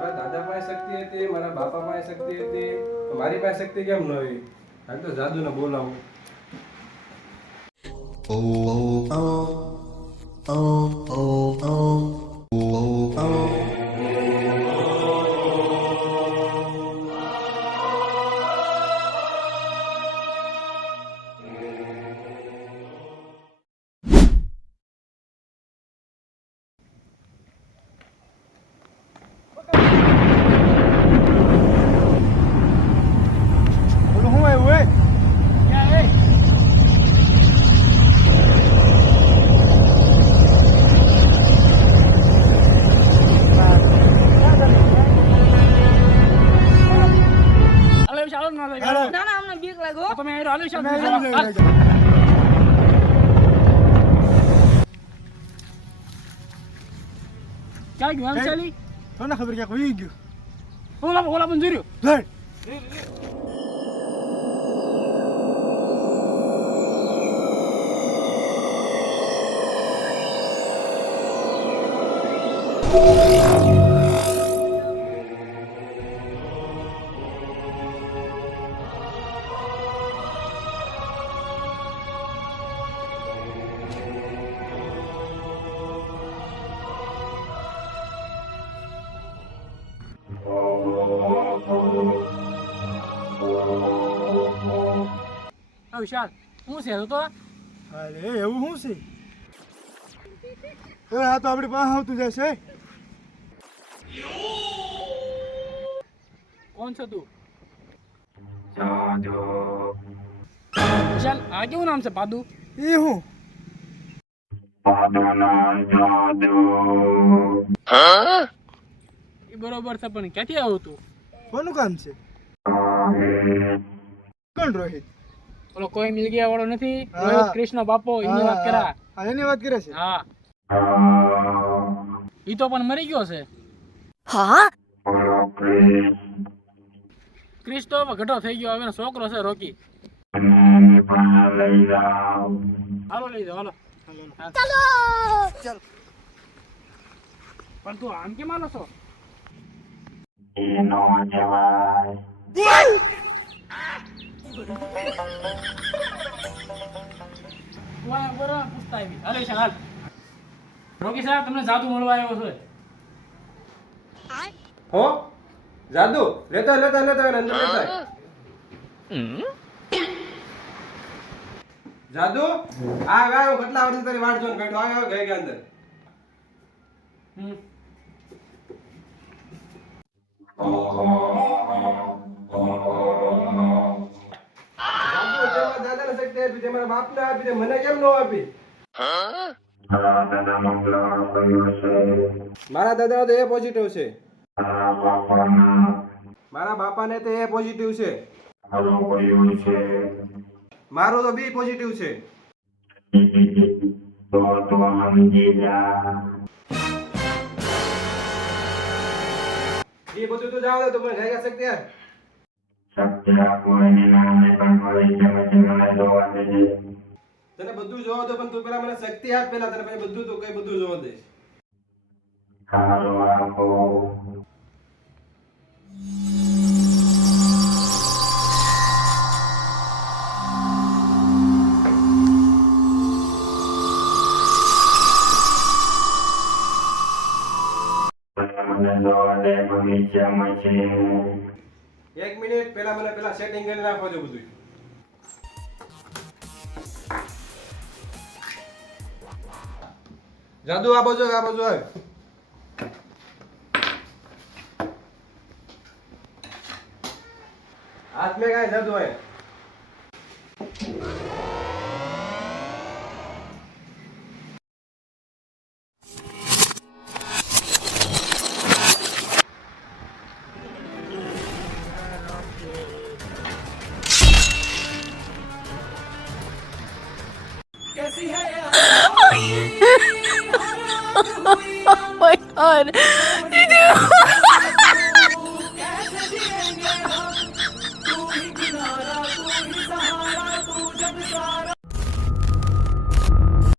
મારા દાદા પાસે શક્તિ હતી, મારા બાપા પાસે શક્તિ હતી, તો મારી પાસે શક્તિ કેમ ન હોય? હાલ તો જાદુને બોલાવું. क्या गयो हम चली तो ना खबर क्या कोई गयो ओला मंजूरियो धर વિશાલ હું છે તો અરે એવું શું છે એ આ તો આપણી પાસે આવતું જશે કોણ છે તું વિશાલ આ કેવું નામ છે પાદુ એ હું એ બરોબર છે પણ ક્યાંથી આવ્યો તું કોનું કામ છે કોણ રોહિત ઓલો કોઈ મિલ ગયા વાળો નથી હા. રોહિત કૃષ્ણ બાપો એની વાત કરા હા એની વાત કરે છે હા ઈ તો પણ મરી ગયો છે ક્રિસ તો હવે ઘટો થઈ ગયો હવે એનો છોકરો છે રોકી હાલો લઈ જાઓ હાલો ચાલ પણ તું આમ કેમ આલો છો પૂછતા આવી હાલો વિશાલ હાલ રોકી સાહેબ તમને જાદુ મળવા આવ્યો છે હો જાદુ લેતા લેતા લેતા એને અંદર લેતા આય. જાદુ આ ગાયો કેટલા વર્ષથી તારી વાટ જોઈને બેઠો આવ્યો ગઈ ગયા અંદર. હમ જાદુ તે મારા દાદાને શક્તિ આપી, તે મારા બાપને આપી, તે મને કેમ ન આપી? મારા દાદા તો એ પોઝિટિવ છે, મારા બાપાને તો એ પોઝિટિવ છે, મારું તો બી પોઝિટિવ છે. એ બધું તો જાવ દે, તું મને જગ્યા શક્તિ આપ. તને બધું જોવા દો પણ તું પેલા મને શક્તિ આપ પેલા, તને પછી બધું તું કઈ બધું જોવા દઈશ. એક મિનિટ પેલા મને પેલા સેટિંગ કરી નાખો છો બધું. જાદુ આ બાજુ આવે. हाथ में क्या जादू है? Oh my god.